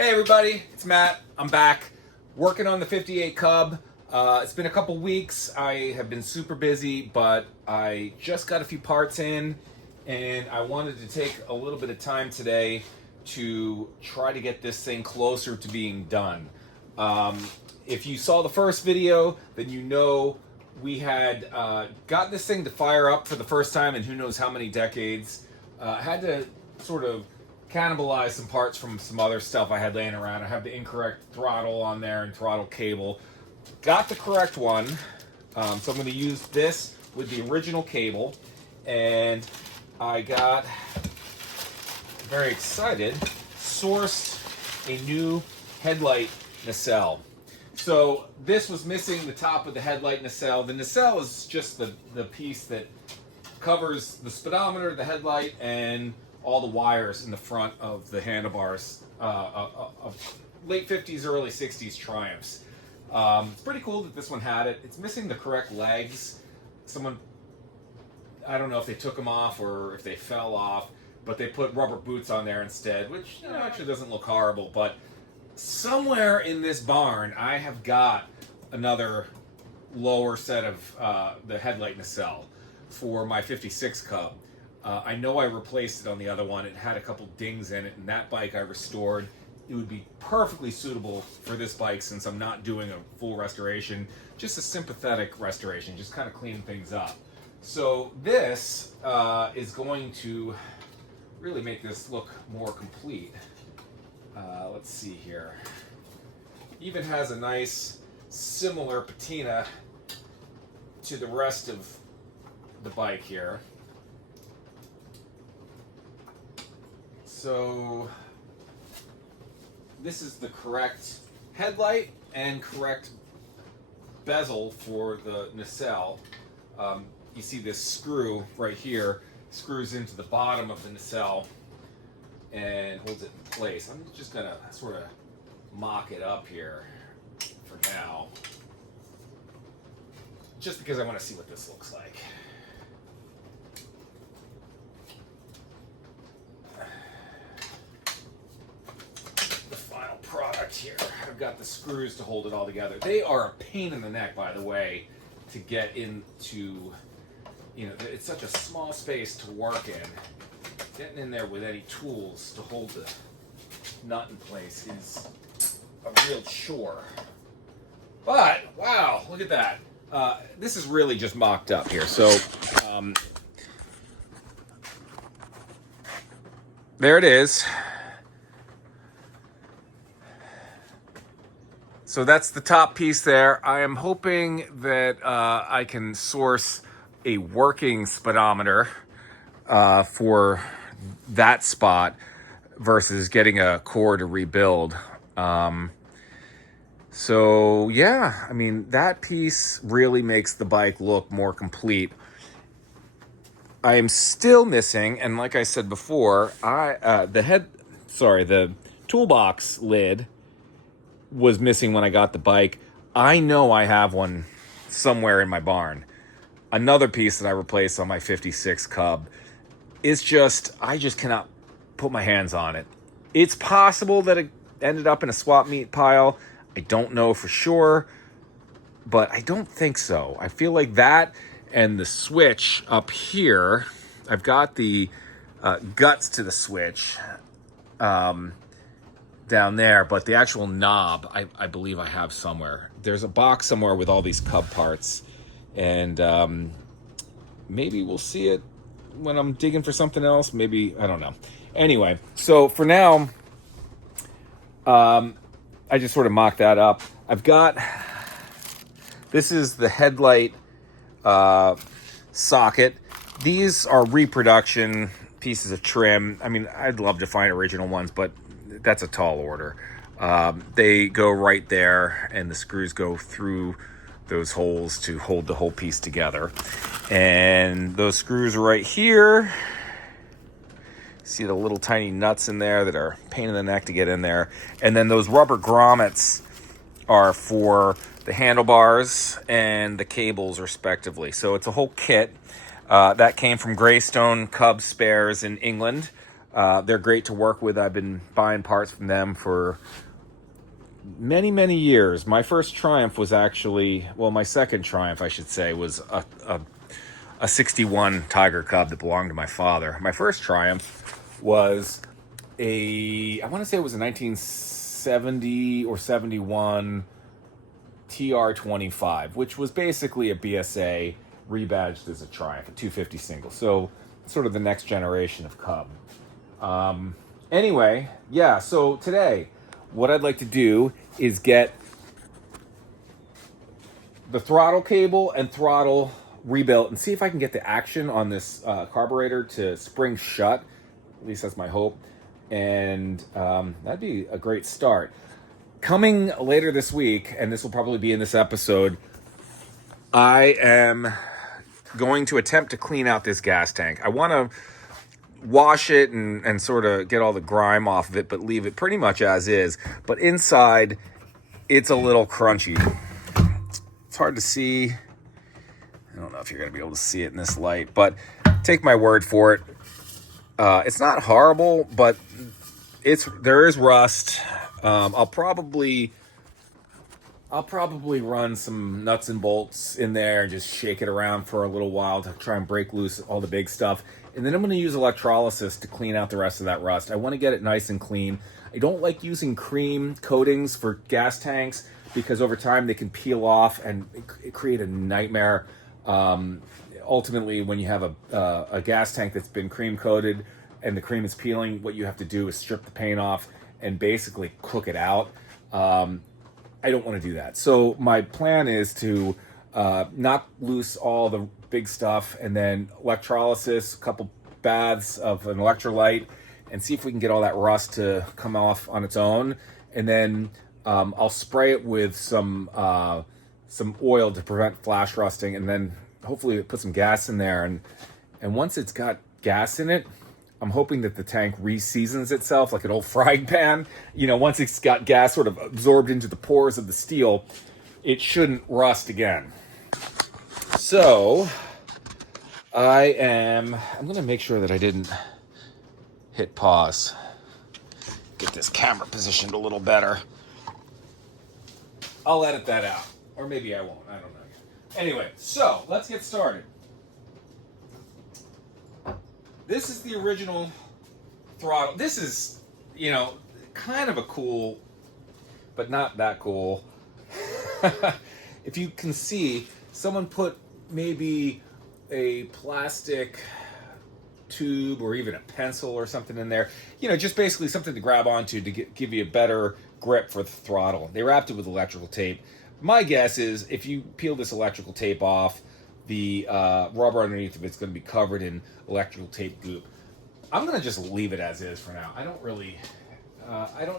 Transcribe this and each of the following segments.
Hey everybody, it's Matt. I'm back working on the 58 Cub. It's been a couple weeks. I have been super busy, but I just got a few parts in and I wanted to take a little bit of time today to try to get this thing closer to being done. If you saw the first video, then you know we had gotten this thing to fire up for the first time in who knows how many decades. I had to sort of cannibalize some parts from some other stuff I had laying around. I have the incorrect throttle on there and throttle cable. Got the correct one, so I'm going to use this with the original cable. And I got, very excited, sourced a new headlight nacelle. So this was missing the top of the headlight nacelle. The nacelle is just the piece that covers the speedometer, the headlight, and all the wires in the front of the handlebars of late 50s, early 60s Triumphs. It's pretty cool that this one had it. It's missing the correct legs. Someone, I don't know if they took them off or if they fell off, but they put rubber boots on there instead, which actually doesn't look horrible. But somewhere in this barn, I have got another lower set of the headlight nacelle for my 56 Cub. I know I replaced it on the other one. It had a couple dings in it, and that bike I restored. It would be perfectly suitable for this bike since I'm not doing a full restoration, just a sympathetic restoration, just kind of cleaning things up. So this is going to really make this look more complete. Let's see here. Even has a nice similar patina to the rest of the bike here. So this is the correct headlight and correct bezel for the nacelle. You see this screw right here screws into the bottom of the nacelle and holds it in place. I'm just gonna sort of mock it up here for now, just because I want to see what this looks like. Product here. I've got the screws to hold it all together. They are a pain in the neck, by the way, to get into, it's such a small space to work in. Getting in there with any tools to hold the nut in place is a real chore. But, wow, look at that. This is really just mocked up here. So, there it is. So that's the top piece there. I am hoping that I can source a working speedometer for that spot versus getting a core to rebuild. So yeah, I mean, that piece really makes the bike look more complete. I am still missing, and like I said before, the toolbox lid was missing when I got the bike. I know I have one somewhere in my barn. Another piece that I replaced on my 56 Cub is I just cannot put my hands on it. It's possible that it ended up in a swap meet pile. I don't know for sure, but I don't think so. I feel like that and the switch up here, I've got the guts to the switch, down there, but the actual knob I believe I have somewhere. There's a box somewhere with all these Cub parts, and maybe we'll see it when I'm digging for something else. Maybe, I don't know. Anyway, so for now, I just sort of mocked that up. I've got, this is the headlight socket. These are reproduction pieces of trim. I mean, I'd love to find original ones, but that's a tall order. They go right there, and the screws go through those holes to hold the whole piece together. And those screws are right here. See the little tiny nuts in there that are a pain in the neck to get in there. And then those rubber grommets are for the handlebars and the cables, respectively. So it's a whole kit. That came from Greystone Cub Spares in England. They're great to work with. I've been buying parts from them for many, many years. My first Triumph was actually, well, my second Triumph, I should say, was a 61 Tiger Cub that belonged to my father. My first Triumph was I want to say it was a 1970 or 71 TR25, which was basically a BSA rebadged as a Triumph, a 250 single. So sort of the next generation of Cub. Anyway, yeah, so today, what I'd like to do is get the throttle cable and throttle rebuilt and see if I can get the action on this carburetor to spring shut. At least that's my hope. And that'd be a great start. Coming later this week, and this will probably be in this episode, I am going to attempt to clean out this gas tank. I want to wash it and sort of get all the grime off of it, but leave it pretty much as is. But inside, it's a little crunchy. It's hard to see. I don't know if you're going to be able to see it in this light, but take my word for it. It's not horrible, but there is rust. I'll probably run some nuts and bolts in there and just shake it around for a little while to try and break loose all the big stuff. And then I'm going to use electrolysis to clean out the rest of that rust. I want to get it nice and clean. I don't like using cream coatings for gas tanks because over time they can peel off and create a nightmare. Ultimately, when you have a gas tank that's been cream coated and the cream is peeling, what you have to do is strip the paint off and basically cook it out. I don't want to do that. So my plan is to knock loose all the big stuff and then electrolysis, a couple baths of an electrolyte, and see if we can get all that rust to come off on its own. And then I'll spray it with some oil to prevent flash rusting, and then hopefully put some gas in there. And once it's got gas in it, I'm hoping that the tank re-seasons itself like an old frying pan. You know, once it's got gas sort of absorbed into the pores of the steel, it shouldn't rust again. So, I'm going to make sure that I didn't hit pause. Get this camera positioned a little better. I'll edit that out. Or maybe I won't. I don't know yet. Anyway, so let's get started. This is the original throttle. This is, kind of a cool, but not that cool. If you can see, someone put maybe a plastic tube or even a pencil or something in there. Just basically something to grab onto to give you a better grip for the throttle. They wrapped it with electrical tape. My guess is if you peel this electrical tape off, the rubber underneath of it's going to be covered in electrical tape goop. I'm going to just leave it as is for now. I don't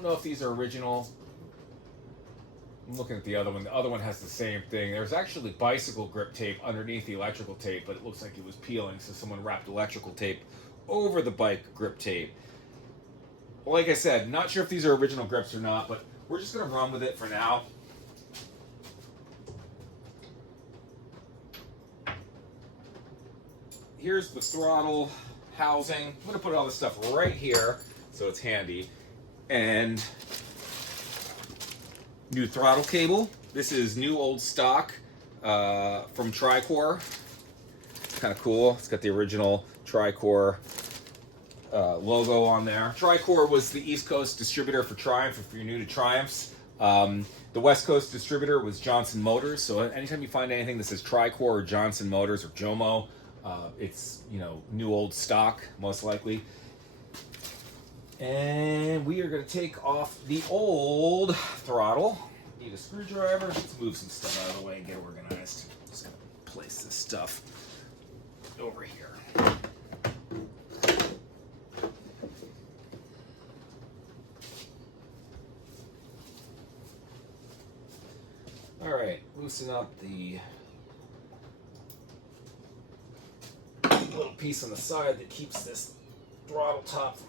know if these are original. I'm looking at the other one. The other one has the same thing. There's actually bicycle grip tape underneath the electrical tape, but it looks like it was peeling, so someone wrapped electrical tape over the bike grip tape. Like I said, not sure if these are original grips or not, but we're just going to run with it for now. Here's the throttle housing. I'm going to put all this stuff right here so it's handy. And new throttle cable. This is new old stock from Tricor. Kind of cool. It's got the original Tricor logo on there. Tricor was the East Coast distributor for Triumph, if you're new to Triumphs. The West Coast distributor was Johnson Motors. So anytime you find anything that says Tricor or Johnson Motors or Jomo, it's, new old stock, most likely. And we are going to take off the old throttle. Need a screwdriver. Let's move some stuff out of the way and get organized. Just going to place this stuff over here. All right, loosen up the little piece on the side that keeps this throttle top from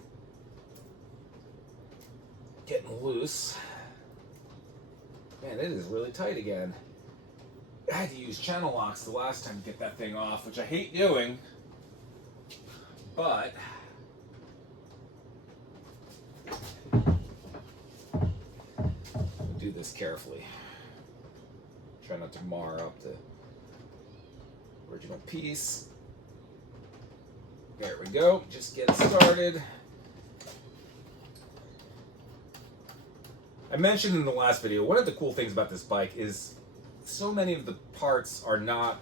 getting loose. Man, it is really tight again. I had to use channel locks the last time to get that thing off, which I hate doing, but this carefully. Try not to mar up the original piece. There we go, just get started. I mentioned in the last video, one of the cool things about this bike is so many of the parts are not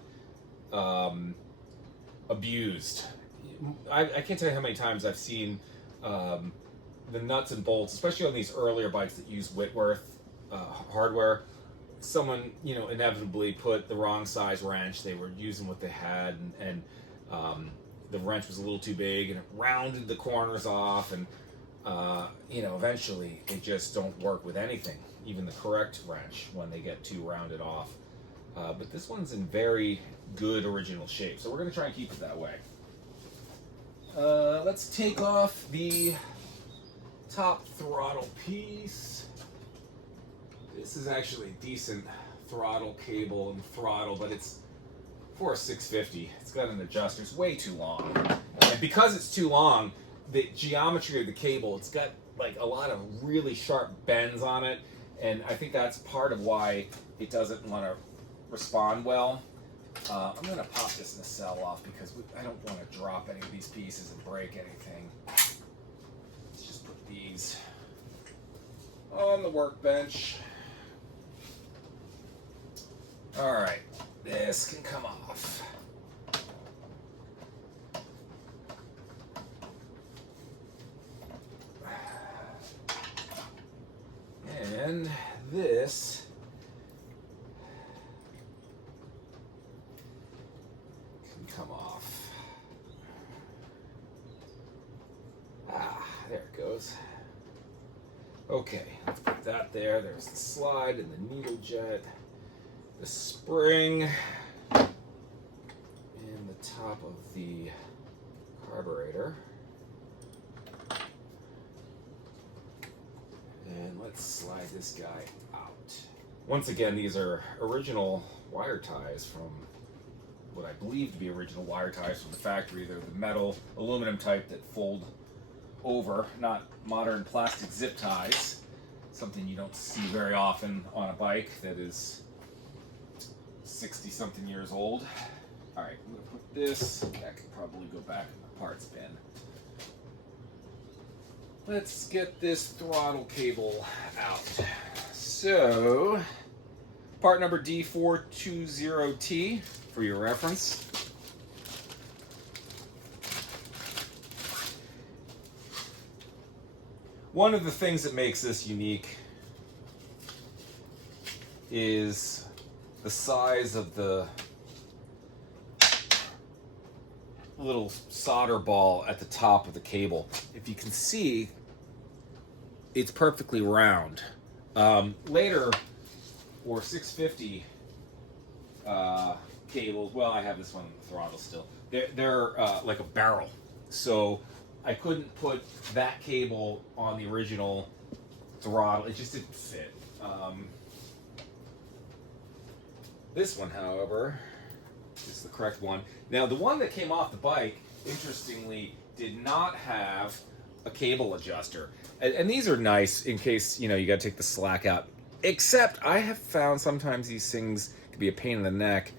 abused. I can't tell you how many times I've seen the nuts and bolts, especially on these earlier bikes that use Whitworth hardware. Someone, inevitably put the wrong size wrench. They were using what they had, and the wrench was a little too big, and it rounded the corners off, and eventually they just don't work with anything, even the correct wrench, when they get too rounded off. But this one's in very good original shape, so we're going to try and keep it that way. Let's take off the top throttle piece. This is actually a decent throttle cable and throttle, but it's for a 650. It's got an adjuster. It's way too long. And because it's too long, the geometry of the cable, it's got like a lot of really sharp bends on it, and I think that's part of why it doesn't want to respond well. I'm going to pop this nacelle off because I don't want to drop any of these pieces and break anything. Let's just put these on the workbench. All right, this can come off. And this can come off. There it goes. Okay, let's put that there. There's the slide and the needle jet, the spring, and the top of the carburetor. And let's slide this guy out. Once again, these are original wire ties from what I believe to be original wire ties from the factory. They're the metal, aluminum type that fold over, not modern plastic zip ties. Something you don't see very often on a bike that is 60-something years old. All right, I'm gonna put this, that could probably go back in the parts bin. Let's get this throttle cable out. So, part number D420T for your reference. One of the things that makes this unique is the size of the little solder ball at the top of the cable. If you can see, it's perfectly round. Later, or 650 cables, well, I have this one on the throttle still, they're like a barrel. So I couldn't put that cable on the original throttle. It just didn't fit. This one, however, is the correct one. Now, the one that came off the bike, interestingly, did not have a cable adjuster. And these are nice in case, you got to take the slack out. Except I have found sometimes these things can be a pain in the neck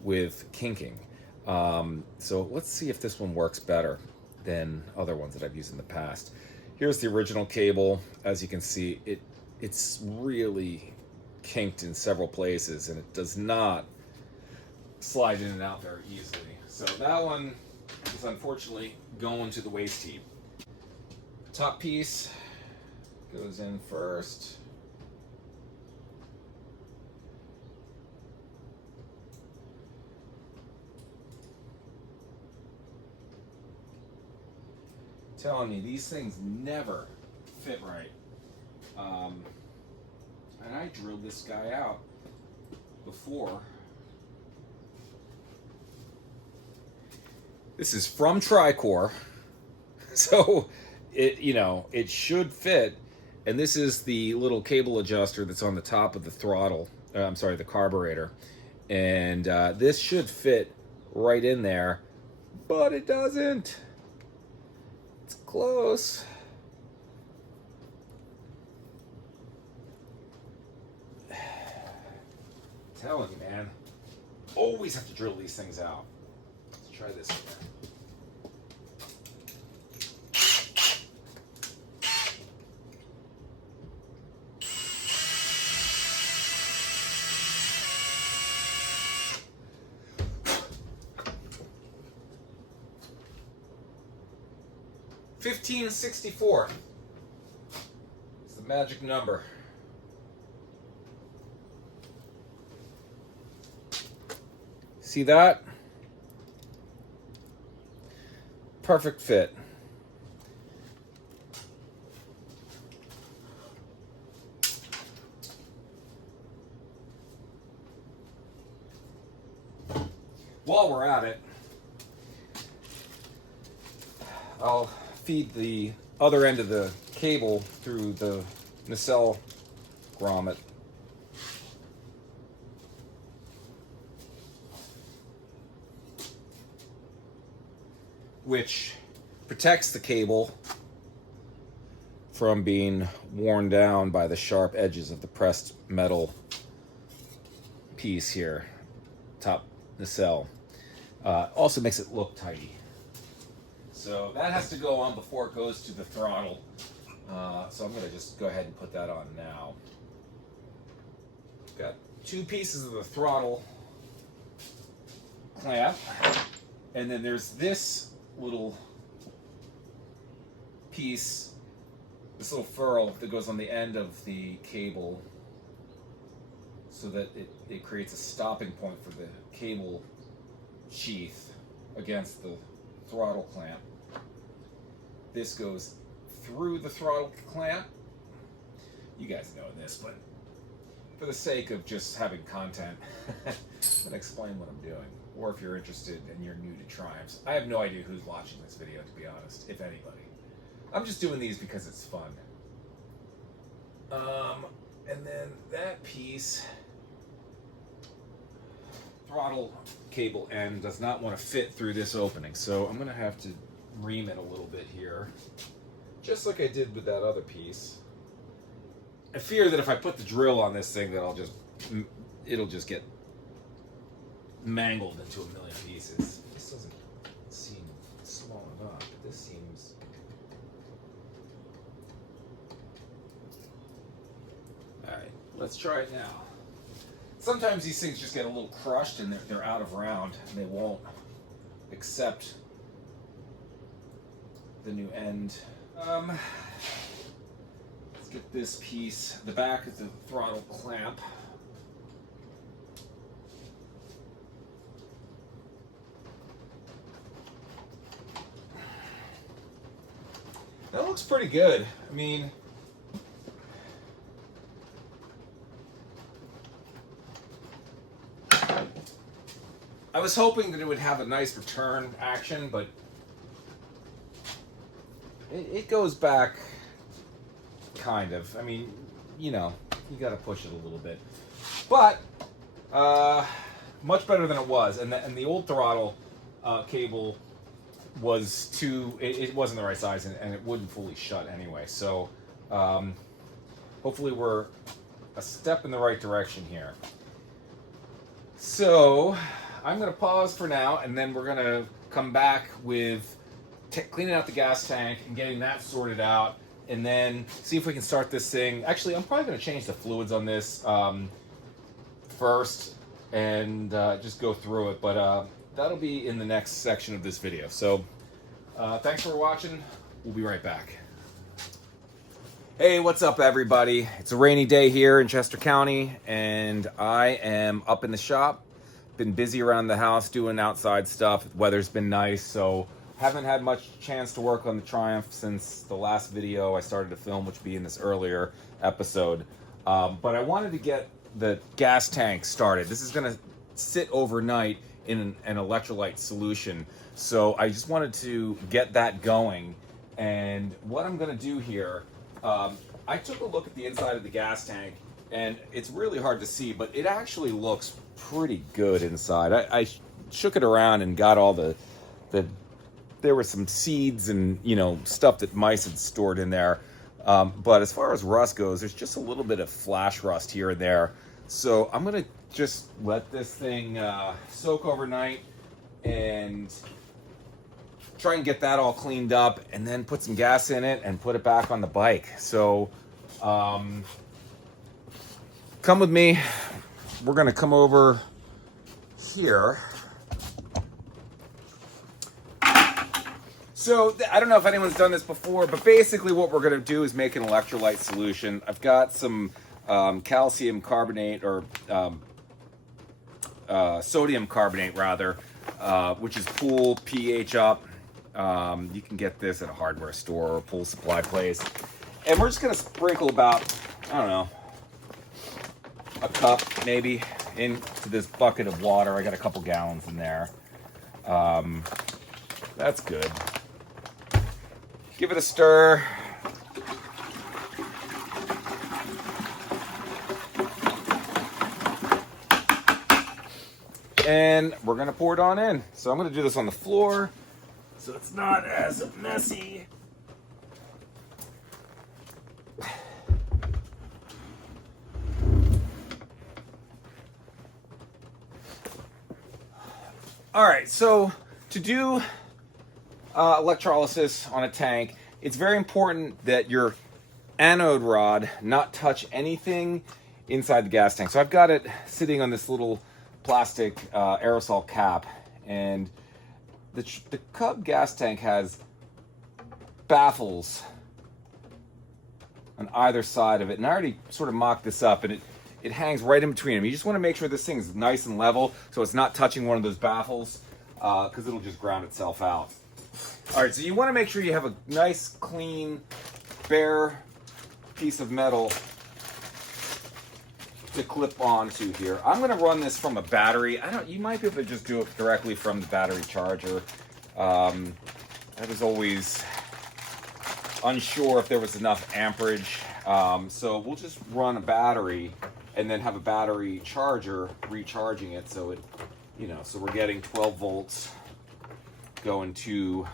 with kinking. So let's see if this one works better than other ones that I've used in the past. Here's the original cable. As you can see, it's really kinked in several places, and it does not slide in and out very easily. So that one is unfortunately going to the waste heap. Top piece goes in first. Telling you, these things never fit right. And I drilled this guy out before. This is from Tricor, so it should fit. And this is the little cable adjuster that's on the top of the throttle. The carburetor, and this should fit right in there, but it doesn't. It's close. telling you, man. Always have to drill these things out. Let's try this here. $15.64. It's the magic number. See that? Perfect fit. While we're at it, I'll feed the other end of the cable through the nacelle grommet. Which protects the cable from being worn down by the sharp edges of the pressed metal piece here, top nacelle. Also makes it look tidy. So that has to go on before it goes to the throttle. So I'm gonna just go ahead and put that on now. Got two pieces of the throttle clamp, and then there's this little piece, this little ferrule that goes on the end of the cable so that it creates a stopping point for the cable sheath against the throttle clamp. This goes through the throttle clamp. You guys know this, but for the sake of just having content, I'm going to explain what I'm doing. Or if you're interested and you're new to Triumphs. I have no idea who's watching this video, to be honest, if anybody. I'm just doing these because it's fun. And then that piece, throttle cable end, does not want to fit through this opening. So I'm going to have to ream it a little bit here, just like I did with that other piece. I fear that if I put the drill on this thing, that it'll just get mangled into a million pieces. This doesn't seem small enough, but this seems... Alright, let's try it now. Sometimes these things just get a little crushed and they're out of round and they won't accept the new end. Let's get this piece, the back of the throttle clamp. That looks pretty good. I mean, I was hoping that it would have a nice return action, but it goes back kind of. I mean, you know, you got to push it a little bit. But much better than it was. And the old throttle cable was it wasn't the right size, and it wouldn't fully shut anyway. So hopefully we're a step in the right direction here. So I'm going to pause for now, and then we're going to come back with cleaning out the gas tank and getting that sorted out, and then see if we can start this thing. Actually, I'm probably going to change the fluids on this first and just go through it, but that'll be in the next section of this video. So thanks for watching. We'll be right back. Hey, what's up, everybody? It's a rainy day here in Chester County, and I am up in the shop. Been busy around the house doing outside stuff. The weather's been nice, so haven't had much chance to work on the Triumph since the last video I started to film, which would be in this earlier episode. But I wanted to get the gas tank started. This is going to sit overnight in an electrolyte solution, so I just wanted to get that going. And what I'm going to do here, I took a look at the inside of the gas tank, and it's really hard to see, but it actually looks pretty good inside. I shook it around and got all the there were some seeds and, you know, stuff that mice had stored in there. But as far as rust goes, there's just a little bit of flash rust here and there. So I'm gonna just let this thing soak overnight and try and get that all cleaned up, and then put some gas in it and put it back on the bike. So come with me. We're gonna come over here. So I don't know if anyone's done this before, but basically what we're gonna do is make an electrolyte solution. I've got some calcium carbonate, or sodium carbonate rather, which is pool pH up. You can get this at a hardware store or a pool supply place. And we're just gonna sprinkle about, I don't know, a cup maybe into this bucket of water. I got a couple gallons in there. That's good. Give it a stir. And we're gonna pour it on in. So I'm gonna do this on the floor so it's not as messy. All right, so to do electrolysis on a tank, it's very important that your anode rod not touch anything inside the gas tank. So I've got it sitting on this little plastic aerosol cap, and the Cub gas tank has baffles on either side of it, and I already sort of mocked this up, and it hangs right in between them. You just want to make sure this thing is nice and level so it's not touching one of those baffles, because it'll just ground itself out. All right, so you want to make sure you have a nice, clean, bare piece of metal to clip onto here. I'm going to run this from a battery. You might be able to just do it directly from the battery charger. I was always unsure if there was enough amperage. So we'll just run a battery and then have a battery charger recharging it, so it, so we're getting 12 volts going to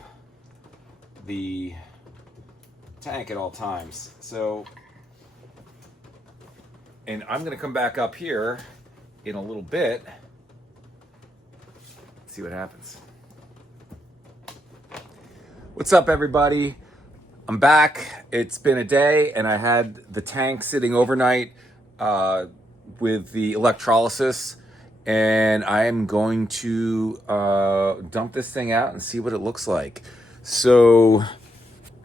the tank at all times. So, and I'm going to come back up here in a little bit, see what happens. What's up, everybody? I'm back. It's been a day, and I had the tank sitting overnight with the electrolysis, and I am going to dump this thing out and see what it looks like. So,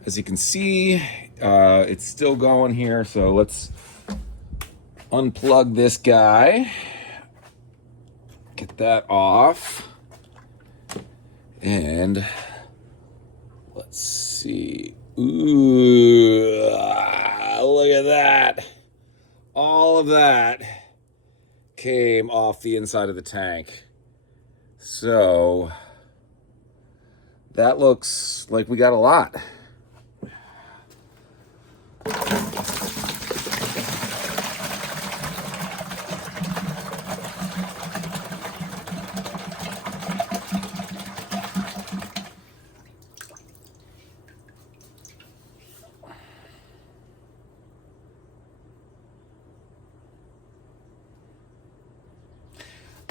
as you can see, it's still going here, so let's unplug this guy, get that off, and let's see. Ooh, look at that. All of that came off the inside of the tank. So that looks like we got a lot.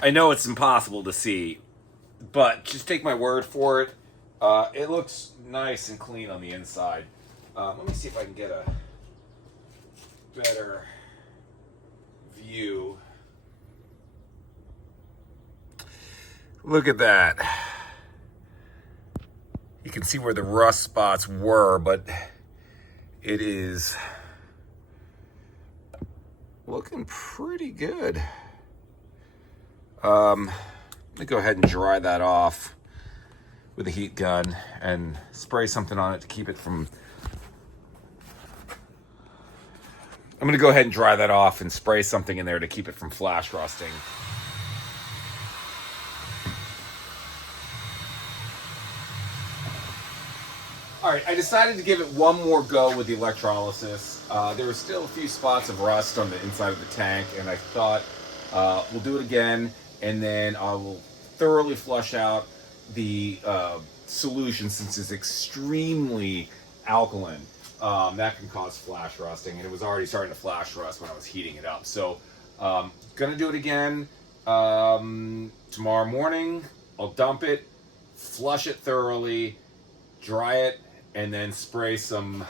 I know it's impossible to see, but just take my word for it. It looks nice and clean on the inside. Let me see if I can get a better view. Look at that. You can see where the rust spots were, but it is looking pretty good. Let me go ahead and dry that off with a heat gun and spray something on it to keep it from... I'm going to go ahead and dry that off and spray something in there to keep it from flash rusting. All right, I decided to give it one more go with the electrolysis. There were still a few spots of rust on the inside of the tank, and I thought we'll do it again, and then I will thoroughly flush out the solution, since it's extremely alkaline. That can cause flash rusting, and it was already starting to flash rust when I was heating it up. So Gonna do it again tomorrow morning. I'll dump it, flush it thoroughly, dry it, and then spray some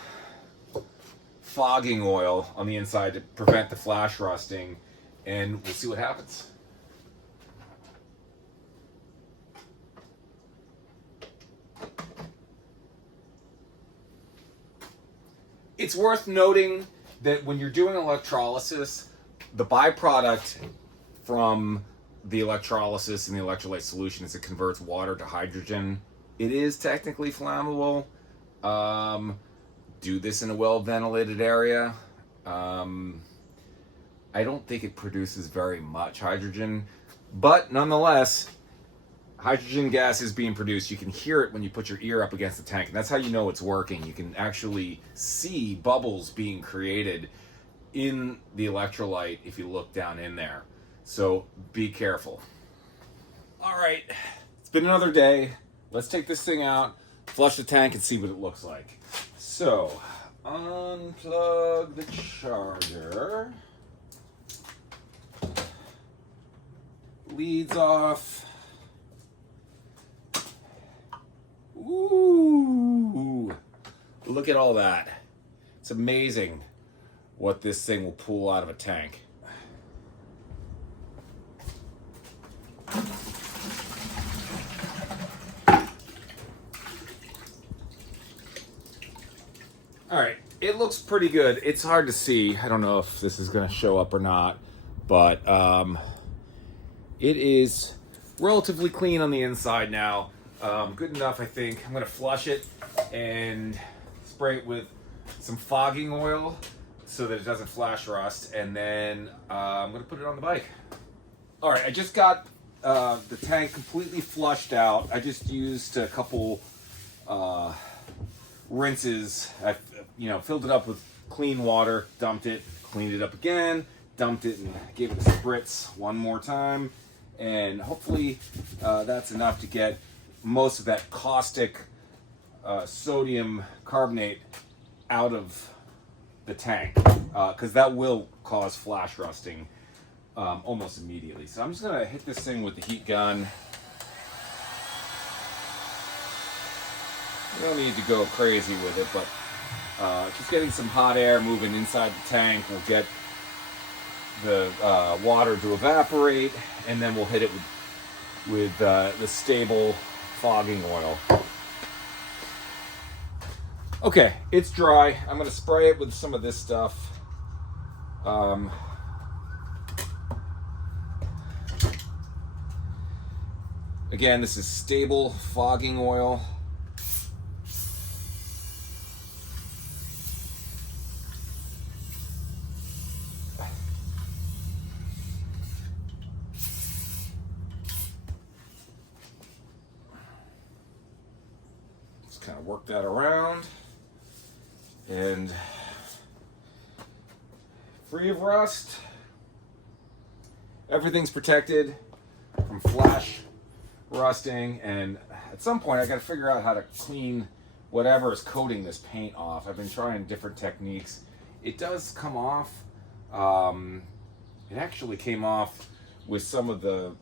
fogging oil on the inside to prevent the flash rusting, and we'll see what happens. It's worth noting that when you're doing electrolysis, the byproduct from the electrolysis and the electrolyte solution is it converts water to hydrogen. It is technically flammable. Do this in a well-ventilated area. I don't think it produces very much hydrogen, but nonetheless, hydrogen gas is being produced. You can hear it when you put your ear up against the tank, and that's how you know it's working. You can actually see bubbles being created in the electrolyte if you look down in there. So be careful. All right, it's been another day. Let's take this thing out, flush the tank, and see what it looks like. So, unplug the charger. Leads off. Ooh, look at all that. It's amazing what this thing will pull out of a tank. All right, it looks pretty good. It's hard to see. I don't know if this is going to show up or not, but it is relatively clean on the inside now. Good enough, I think. I'm going to flush it and spray it with some fogging oil so that it doesn't flash rust, and then I'm going to put it on the bike. All right, I just got the tank completely flushed out. I just used a couple rinses. I filled it up with clean water, dumped it, cleaned it up again, dumped it, and gave it a spritz one more time, and hopefully that's enough to get most of that caustic sodium carbonate out of the tank, because that will cause flash rusting almost immediately. So I'm just gonna hit this thing with the heat gun. You don't need to go crazy with it, but just getting some hot air moving inside the tank will get the water to evaporate, and then we'll hit it with the stable fogging oil. Okay, it's dry. I'm going to spray it with some of this stuff. Again, this is stable fogging oil. Kind of work that around, and free of rust. Everything's protected from flash rusting, and at some point I got to figure out how to clean whatever is coating this paint off. I've been trying different techniques. It does come off. It actually came off with some of the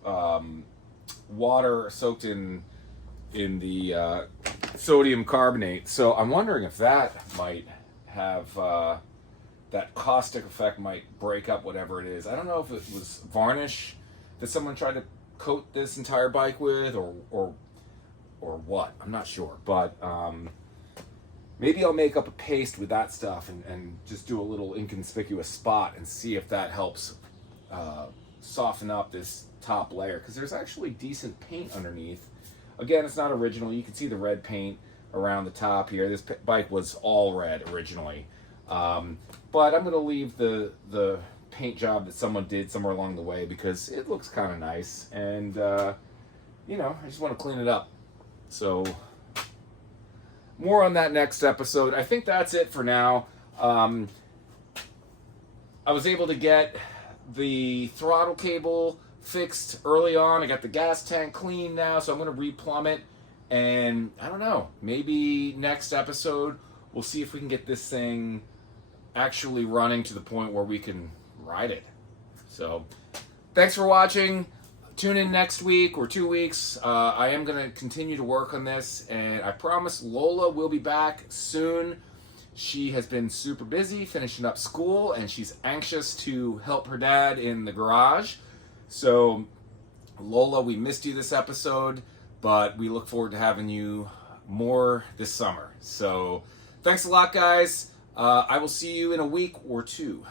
water soaked in the sodium carbonate. So I'm wondering if that might have that caustic effect, might break up whatever it is. I don't know if it was varnish that someone tried to coat this entire bike with, or what. I'm not sure, but maybe I'll make up a paste with that stuff and just do a little inconspicuous spot and see if that helps soften up this top layer, because there's actually decent paint underneath. Again, it's not original. You can see the red paint around the top here. This bike was all red originally. But I'm going to leave the paint job that someone did somewhere along the way because it looks kind of nice. And, I just want to clean it up. So, more on that next episode. I think that's it for now. I was able to get the throttle cable fixed early on. I got the gas tank clean now, so I'm going to replumb it, and I don't know, maybe next episode we'll see if we can get this thing actually running to the point where we can ride it. So thanks for watching. Tune in next week or 2 weeks. I am going to continue to work on this, and I promise Lola will be back soon. She has been super busy finishing up school, and she's anxious to help her dad in the garage. So Lola, we missed you this episode, but we look forward to having you more this summer. So thanks a lot, guys. I will see you in a week or 2.